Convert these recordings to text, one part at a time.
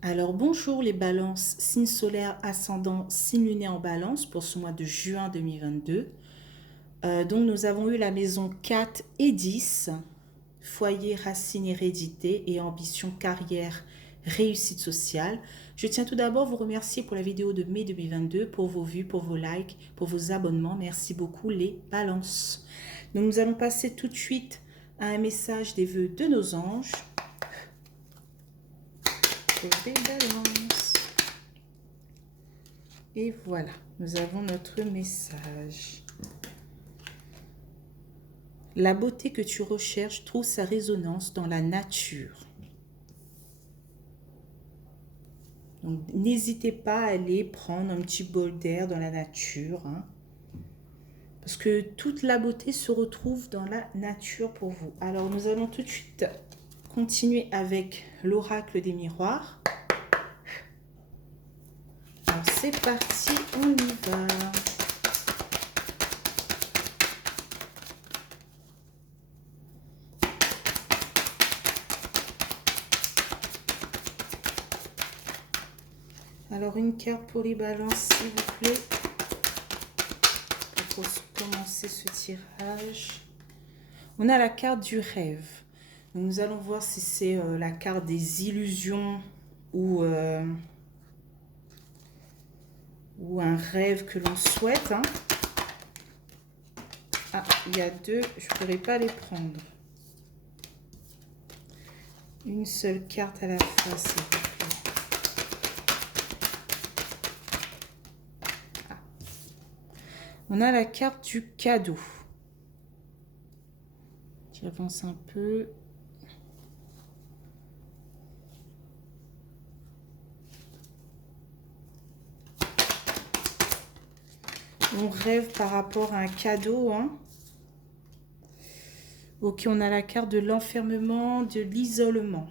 Alors bonjour les balances, signe solaire ascendant, signe lunaire en balance pour ce mois de juin 2022. Donc nous avons eu la maison 4 et 10, foyer, racine, hérédité et ambition, carrière, réussite sociale. Je tiens tout d'abord à vous remercier pour la vidéo de mai 2022, pour vos vues, pour vos likes, pour vos abonnements. Merci beaucoup les balances. Donc nous allons passer tout de suite à un message des vœux de nos anges. Pour les balances. Et voilà, nous avons notre message. La beauté que tu recherches trouve sa résonance dans la nature. Donc, n'hésitez pas à aller prendre un petit bol d'air dans la nature. Parce que toute la beauté se retrouve dans la nature pour vous. Alors, nous allons tout de suite continuer avec l'oracle des miroirs. Alors, c'est parti, on y va. Alors, une carte pour les balances, s'il vous plaît, pour commencer ce tirage. On a la carte du rêve. Donc, nous allons voir si c'est la carte des illusions ou un rêve que l'on souhaite. Ah, il y a deux, je ne pourrais pas les prendre. Une seule carte à la fois, s'il vous plaît. On a la carte du cadeau. J'avance un peu. On rêve par rapport à un cadeau. Ok, on a la carte de l'enfermement, de l'isolement.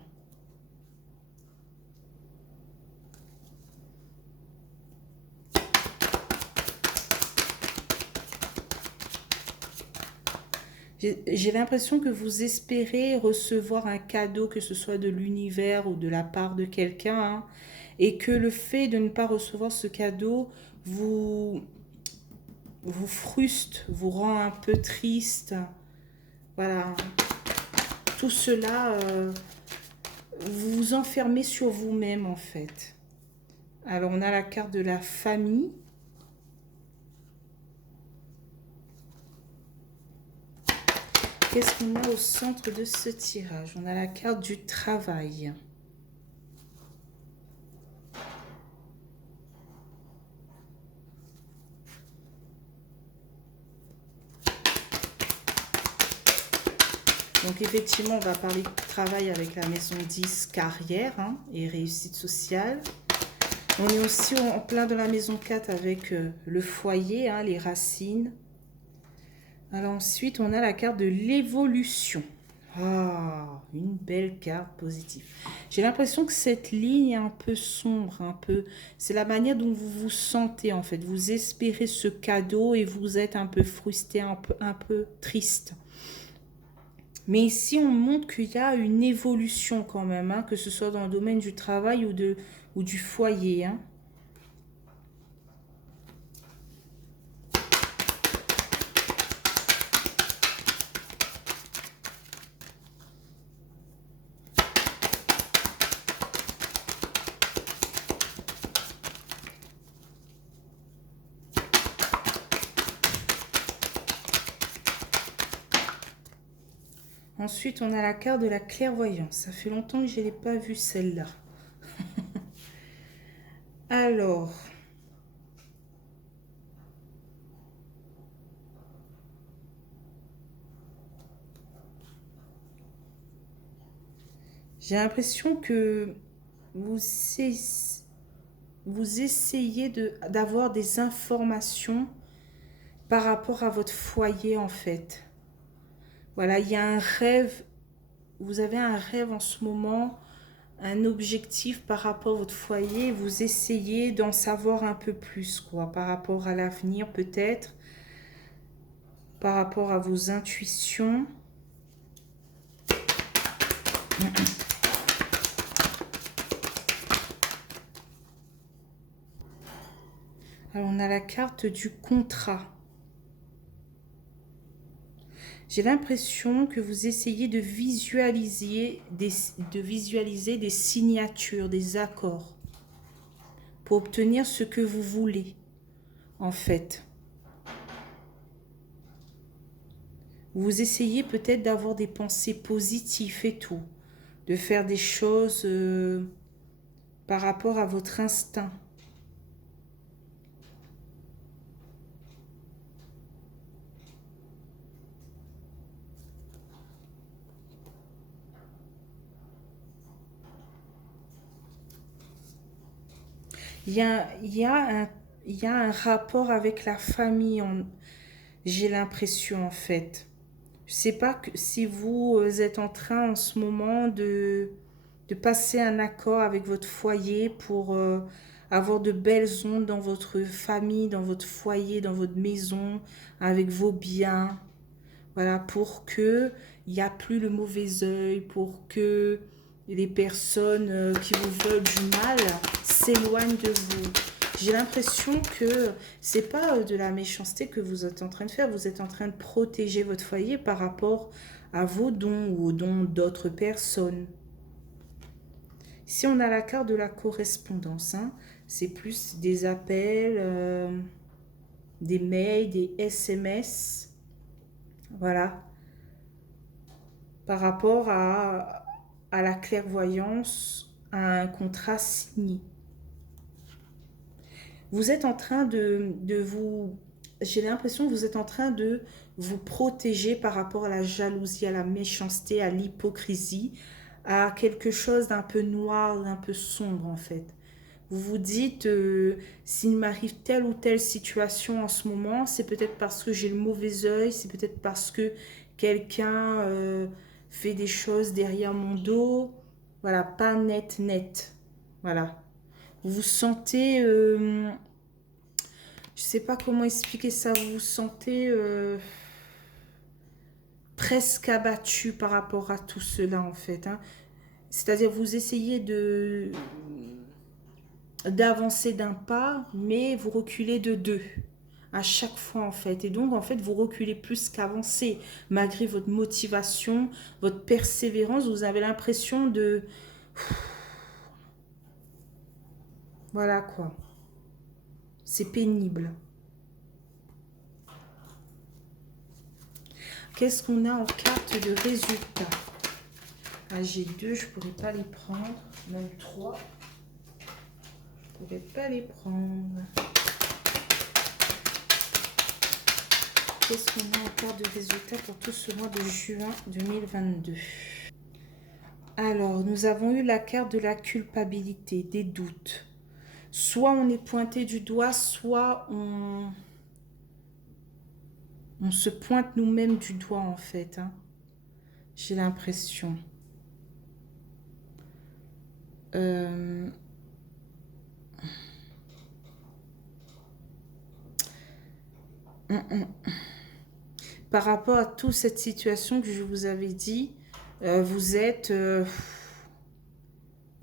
J'ai l'impression que vous espérez recevoir un cadeau, que ce soit de l'univers ou de la part de quelqu'un, et que le fait de ne pas recevoir ce cadeau vous frustre, vous rend un peu triste. Voilà. Tout cela, vous vous enfermez sur vous-même en fait. Alors on a la carte de la famille. Qu'est-ce qu'on a au centre de ce tirage? On a la carte du travail. Donc effectivement, on va parler de travail avec la maison 10, carrière et réussite sociale. On est aussi en plein dans la maison 4 avec le foyer, les racines. Alors ensuite, on a la carte de l'évolution. Ah, une belle carte positive. J'ai l'impression que cette ligne est un peu sombre, un peu. C'est la manière dont vous vous sentez en fait. Vous espérez ce cadeau et vous êtes un peu frustré, un peu triste. Mais ici, on montre qu'il y a une évolution quand même, que ce soit dans le domaine du travail ou du foyer. Ensuite, on a la carte de la clairvoyance. Ça fait longtemps que je n'ai pas vue celle-là. Alors, j'ai l'impression que vous essayez d'avoir des informations par rapport à votre foyer en fait. Voilà, il y a un rêve, vous avez un rêve en ce moment, un objectif par rapport à votre foyer, vous essayez d'en savoir un peu plus, quoi, par rapport à l'avenir peut-être, par rapport à vos intuitions. Alors, on a la carte du contrat. J'ai l'impression que vous essayez de visualiser des signatures, des accords pour obtenir ce que vous voulez, en fait. Vous essayez peut-être d'avoir des pensées positives et tout, de faire des choses par rapport à votre instinct. Il y a un rapport avec la famille, j'ai l'impression en fait. Je ne sais pas si vous êtes en train en ce moment de passer un accord avec votre foyer pour avoir de belles ondes dans votre famille, dans votre foyer, dans votre maison, avec vos biens. Voilà, pour que il n'y a plus le mauvais œil, pour que les personnes qui vous veulent du mal s'éloignent de vous. J'ai l'impression que c'est pas de la méchanceté que vous êtes en train de faire, vous êtes en train de protéger votre foyer par rapport à vos dons ou aux dons d'autres personnes. Ici, on a la carte de la correspondance, hein. C'est plus des appels, des mails, des SMS. Voilà. Par rapport à la clairvoyance, à un contrat signé. Vous êtes en train de vous... J'ai l'impression que vous êtes en train de vous protéger par rapport à la jalousie, à la méchanceté, à l'hypocrisie, à quelque chose d'un peu noir, d'un peu sombre en fait. Vous vous dites, s'il m'arrive telle ou telle situation en ce moment, c'est peut-être parce que j'ai le mauvais œil, c'est peut-être parce que quelqu'un fait des choses derrière mon dos. Voilà, pas net, net. Voilà. Vous vous sentez, je sais pas comment expliquer ça, vous vous sentez presque abattu par rapport à tout cela en fait, hein. C'est-à-dire vous essayez d'avancer d'un pas, mais vous reculez de deux à chaque fois en fait. Et donc en fait vous reculez plus qu'avancer. Malgré votre motivation, votre persévérance, vous avez l'impression de... Voilà quoi. C'est pénible. Qu'est-ce qu'on a en carte de résultat? Ah, j'ai deux, je ne pourrais pas les prendre. Même trois. Je ne pourrais pas les prendre. Qu'est-ce qu'on a en carte de résultat pour tout ce mois de juin 2022? Alors, nous avons eu la carte de la culpabilité, des doutes. Soit on est pointé du doigt, soit on se pointe nous-mêmes du doigt en fait, hein. J'ai l'impression. Par rapport à toute cette situation que je vous avais dit, vous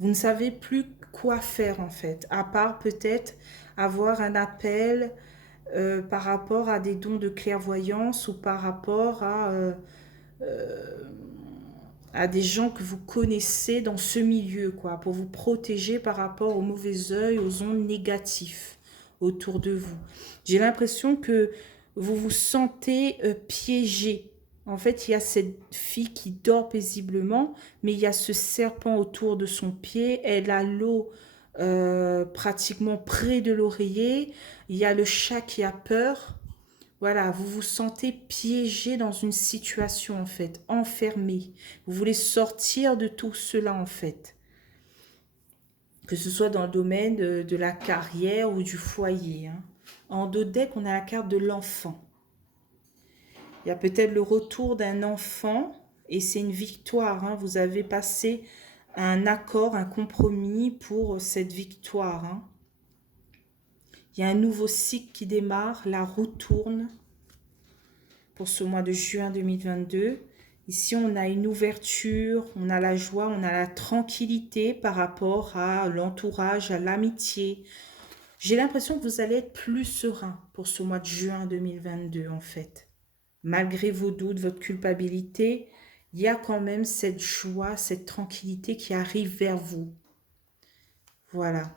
ne savez plus quoi faire en fait, à part peut-être avoir un appel par rapport à des dons de clairvoyance ou par rapport à des gens que vous connaissez dans ce milieu, quoi, pour vous protéger par rapport aux mauvais œils, aux ondes négatives autour de vous. J'ai l'impression que vous vous sentez piégé. En fait, il y a cette fille qui dort paisiblement, mais il y a ce serpent autour de son pied. Elle a l'eau pratiquement près de l'oreiller. Il y a le chat qui a peur. Voilà, vous vous sentez piégé dans une situation en fait, enfermé. Vous voulez sortir de tout cela en fait. Que ce soit dans le domaine de la carrière ou du foyer, hein. En dos de deck, on a la carte de l'enfant. Il y a peut-être le retour d'un enfant et c'est une victoire, hein. Vous avez passé un accord, un compromis pour cette victoire, hein. Il y a un nouveau cycle qui démarre, la roue tourne pour ce mois de juin 2022. Ici, on a une ouverture, on a la joie, on a la tranquillité par rapport à l'entourage, à l'amitié. J'ai l'impression que vous allez être plus serein pour ce mois de juin 2022, en fait. Malgré vos doutes, votre culpabilité, il y a quand même cette joie, cette tranquillité qui arrive vers vous. Voilà.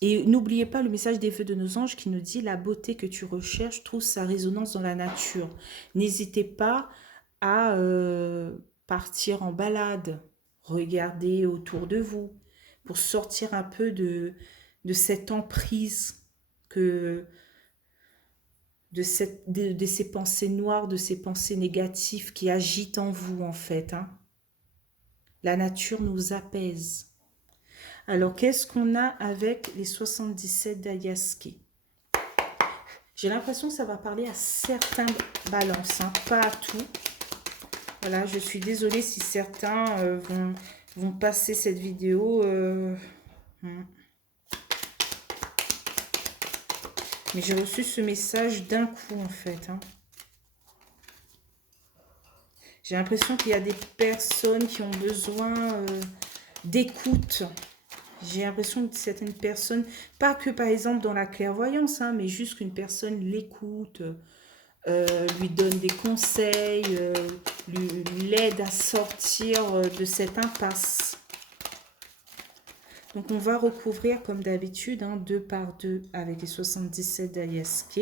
Et n'oubliez pas le message des feux de nos anges qui nous dit la beauté que tu recherches trouve sa résonance dans la nature. N'hésitez pas à partir en balade, regarder autour de vous pour sortir un peu de cette emprise que de ces pensées noires, de ces pensées négatives qui agitent en vous en fait. Hein. La nature nous apaise. Alors, qu'est-ce qu'on a avec les 77 d'Ayaske? J'ai l'impression que ça va parler à certains balances, hein, pas à tout. Voilà, je suis désolée si certains vont passer cette vidéo. Mais j'ai reçu ce message d'un coup, en fait. Hein. J'ai l'impression qu'il y a des personnes qui ont besoin d'écoute. J'ai l'impression que certaines personnes, pas que par exemple dans la clairvoyance, hein, mais juste qu'une personne l'écoute, lui donne des conseils, l'aide à sortir de cette impasse. Donc on va recouvrir comme d'habitude, hein, 2 par 2 avec les 77 d'Ayaske.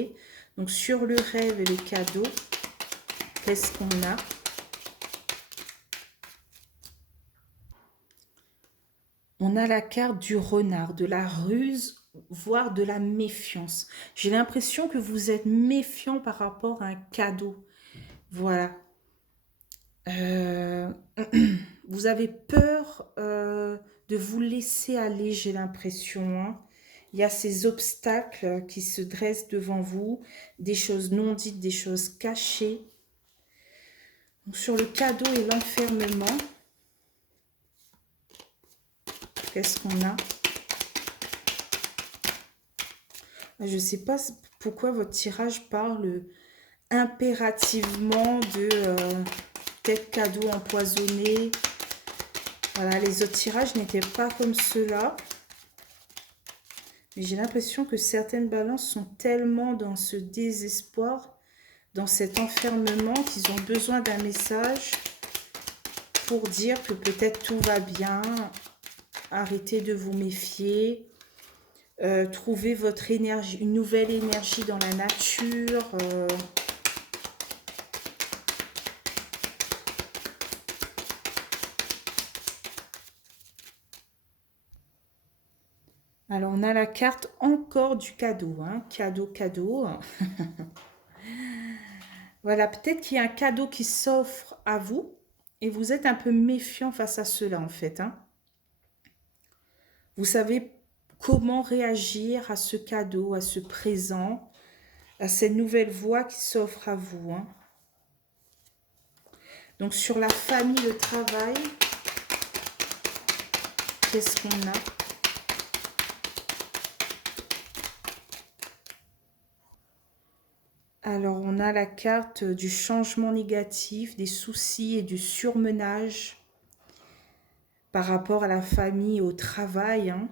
Donc sur le rêve et les cadeaux, qu'est-ce qu'on a? On a la carte du renard, de la ruse, voire de la méfiance. J'ai l'impression que vous êtes méfiant par rapport à un cadeau. Voilà. Vous avez peur de vous laisser aller, j'ai l'impression. Hein. Il y a ces obstacles qui se dressent devant vous, des choses non dites, des choses cachées. Donc, sur le cadeau et l'enfermement, qu'est-ce qu'on a? Je ne sais pas pourquoi votre tirage parle impérativement de peut-être cadeau empoisonné. Voilà, les autres tirages n'étaient pas comme cela. Mais j'ai l'impression que certaines balances sont tellement dans ce désespoir, dans cet enfermement, qu'ils ont besoin d'un message pour dire que peut-être tout va bien. Arrêtez de vous méfier. Trouvez votre énergie, une nouvelle énergie dans la nature. Alors, on a la carte encore du cadeau. Hein, cadeau, cadeau. Voilà, peut-être qu'il y a un cadeau qui s'offre à vous et vous êtes un peu méfiant face à cela, en fait. Hein. Vous savez comment réagir à ce cadeau, à ce présent, à cette nouvelle voie qui s'offre à vous. Hein. Donc, sur la famille, le travail, qu'est-ce qu'on a? Alors, on a la carte du changement négatif, des soucis et du surmenage par rapport à la famille, au travail. Hein.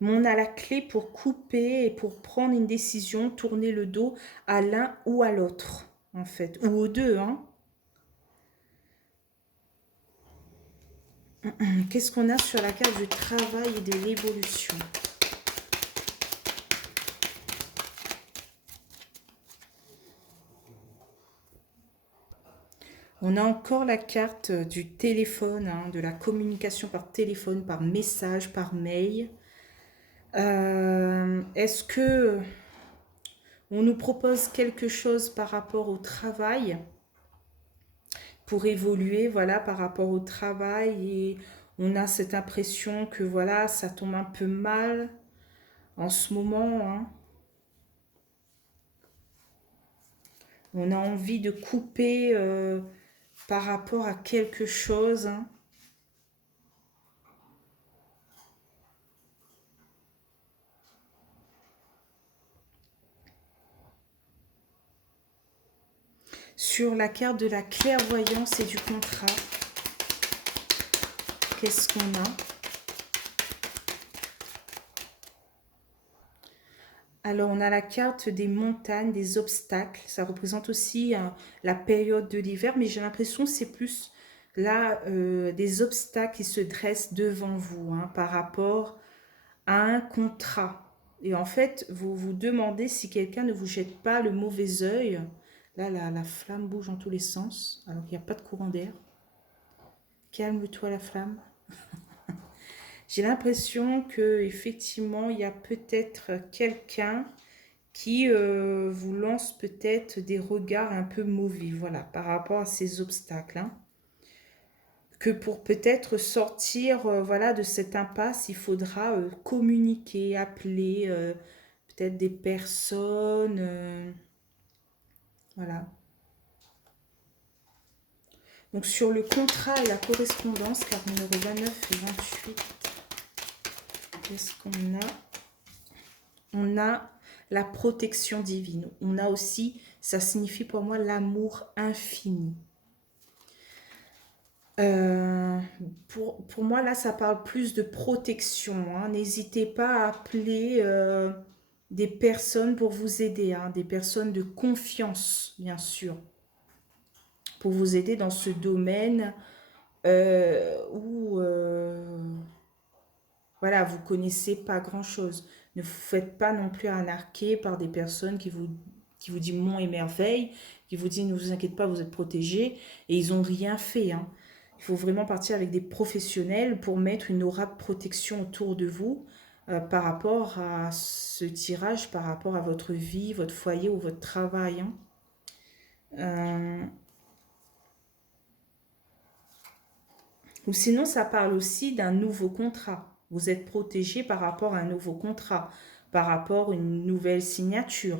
Mais on a la clé pour couper et pour prendre une décision, tourner le dos à l'un ou à l'autre, en fait, ou aux deux. Hein. Qu'est-ce qu'on a sur la carte du travail et de l'évolution? On a encore la carte du téléphone, hein, de la communication par téléphone, par message, par mail. Est-ce que on nous propose quelque chose par rapport au travail pour évoluer, voilà, par rapport au travail et on a cette impression que voilà, ça tombe un peu mal en ce moment. Hein. On a envie de couper par rapport à quelque chose. Hein. Sur la carte de la clairvoyance et du contrat, qu'est-ce qu'on a? Alors, on a la carte des montagnes, des obstacles. Ça représente aussi la période de l'hiver, mais j'ai l'impression que c'est plus là des obstacles qui se dressent devant vous hein, par rapport à un contrat. Et en fait, vous vous demandez si quelqu'un ne vous jette pas le mauvais œil. Là, la flamme bouge dans tous les sens, alors qu'il n'y a pas de courant d'air. Calme-toi la flamme. J'ai l'impression que effectivement, il y a peut-être quelqu'un qui vous lance peut-être des regards un peu mauvais, voilà, par rapport à ces obstacles. Hein. Que pour peut-être sortir, voilà, de cette impasse, il faudra communiquer, appeler peut-être des personnes, voilà. Donc sur le contrat et la correspondance, carte numéro 29 et 28, qu'est-ce qu'on a? On a la protection divine. On a aussi, ça signifie pour moi l'amour infini. Pour moi, là, ça parle plus de protection. Hein. N'hésitez pas à appeler des personnes pour vous aider, hein, des personnes de confiance, bien sûr, pour vous aider dans ce domaine où voilà, vous connaissez pas grand-chose. Ne vous faites pas non plus arnaquer par des personnes qui vous disent monts et merveilles, qui vous disent ne vous inquiétez pas, vous êtes protégés, et ils n'ont rien fait. Hein. Il faut vraiment partir avec des professionnels pour mettre une aura de protection autour de vous par rapport à ce tirage, par rapport à votre vie, votre foyer ou votre travail. Hein. Ou sinon, ça parle aussi d'un nouveau contrat. Vous êtes protégé par rapport à un nouveau contrat, par rapport à une nouvelle signature,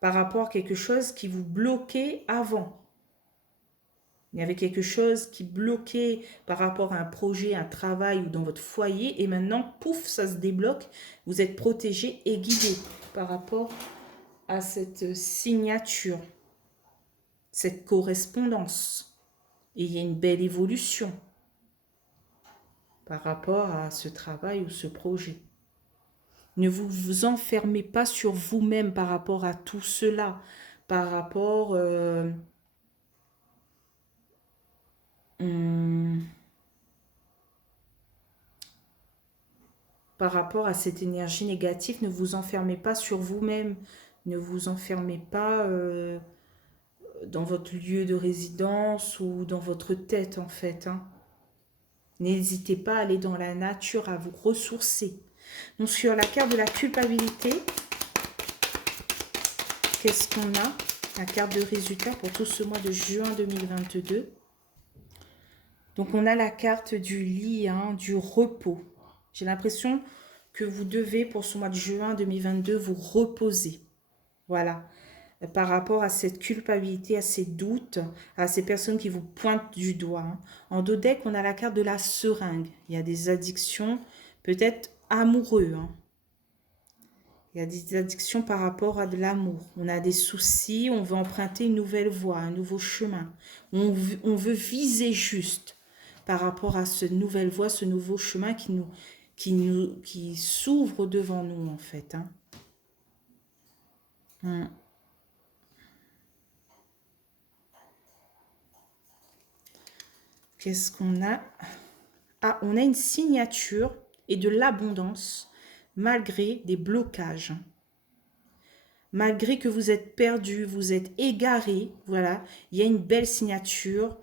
par rapport à quelque chose qui vous bloquait avant. Il y avait quelque chose qui bloquait par rapport à un projet, un travail ou dans votre foyer. Et maintenant, pouf, ça se débloque. Vous êtes protégé et guidé par rapport à cette signature, cette correspondance. Et il y a une belle évolution par rapport à ce travail ou ce projet. Ne vous enfermez pas sur vous-même par rapport à tout cela, par rapport par rapport à cette énergie négative. Ne vous enfermez pas sur vous-même, ne vous enfermez pas dans votre lieu de résidence ou dans votre tête en fait. Hein. N'hésitez pas à aller dans la nature, à vous ressourcer. Donc sur la carte de la culpabilité, qu'est-ce qu'on a? La carte de résultat pour tout ce mois de juin 2022. Donc on a la carte du lit, hein, du repos. J'ai l'impression que vous devez pour ce mois de juin 2022 vous reposer. Voilà. Par rapport à cette culpabilité, à ces doutes, à ces personnes qui vous pointent du doigt. Hein. En dos deck, on a la carte de la seringue. Il y a des addictions, peut-être amoureux. Hein. Il y a des addictions par rapport à de l'amour. On a des soucis, on veut emprunter une nouvelle voie, un nouveau chemin. On veut viser juste par rapport à cette nouvelle voie, ce nouveau chemin qui s'ouvre devant nous en fait. Hein. Qu'est-ce qu'on a? Ah, on a une signature et de l'abondance malgré des blocages. Malgré que vous êtes perdu, vous êtes égaré, voilà, il y a une belle signature.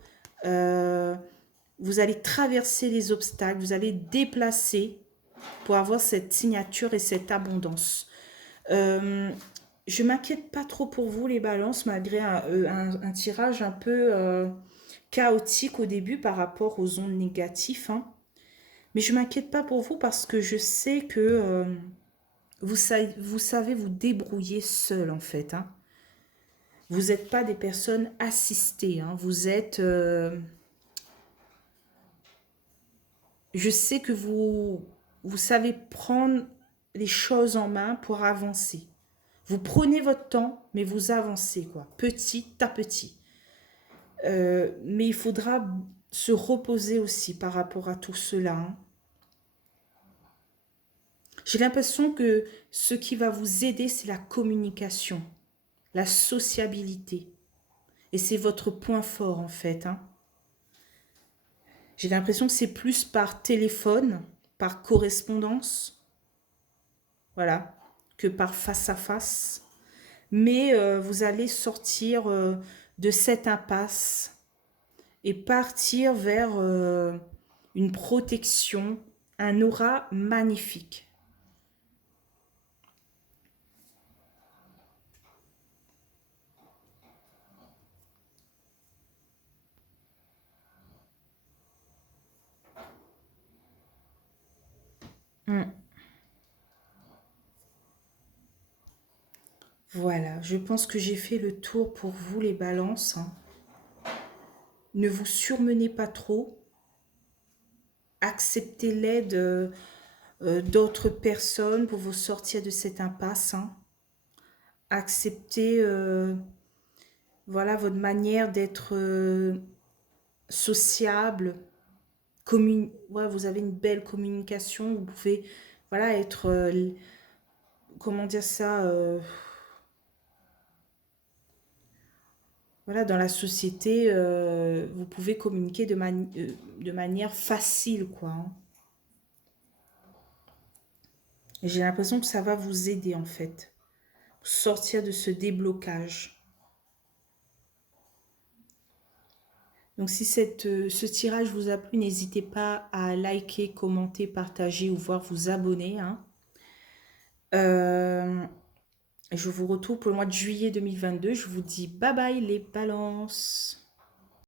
Vous allez traverser les obstacles, vous allez déplacer pour avoir cette signature et cette abondance. Je m'inquiète pas trop pour vous les balances, malgré un tirage un peu chaotique au début par rapport aux ondes négatives. Hein. Mais je m'inquiète pas pour vous parce que je sais que vous savez vous débrouiller seul en fait. Hein. Vous n'êtes pas des personnes assistées. Hein. Vous êtes... je sais que vous savez prendre les choses en main pour avancer. Vous prenez votre temps, mais vous avancez, quoi, petit à petit. Mais il faudra se reposer aussi par rapport à tout cela. Hein. J'ai l'impression que ce qui va vous aider, c'est la communication, la sociabilité. Et c'est votre point fort, en fait, hein. J'ai l'impression que c'est plus par téléphone, par correspondance, voilà, que par face à face. Mais vous allez sortir de cette impasse et partir vers une protection, un aura magnifique. Mm. Voilà, je pense que j'ai fait le tour pour vous les balances, hein. Ne vous surmenez pas trop, acceptez l'aide d'autres personnes pour vous sortir de cette impasse, hein. Acceptez voilà, votre manière d'être sociable, ouais, vous avez une belle communication, vous pouvez voilà, être, comment dire ça, voilà, dans la société, vous pouvez communiquer de manière facile, quoi, hein. Et j'ai l'impression que ça va vous aider, en fait, sortir de ce déblocage. Donc, si ce tirage vous a plu, n'hésitez pas à liker, commenter, partager ou voir vous abonner, hein. Euh, je vous retrouve pour le mois de juillet 2022. Je vous dis bye bye les balances.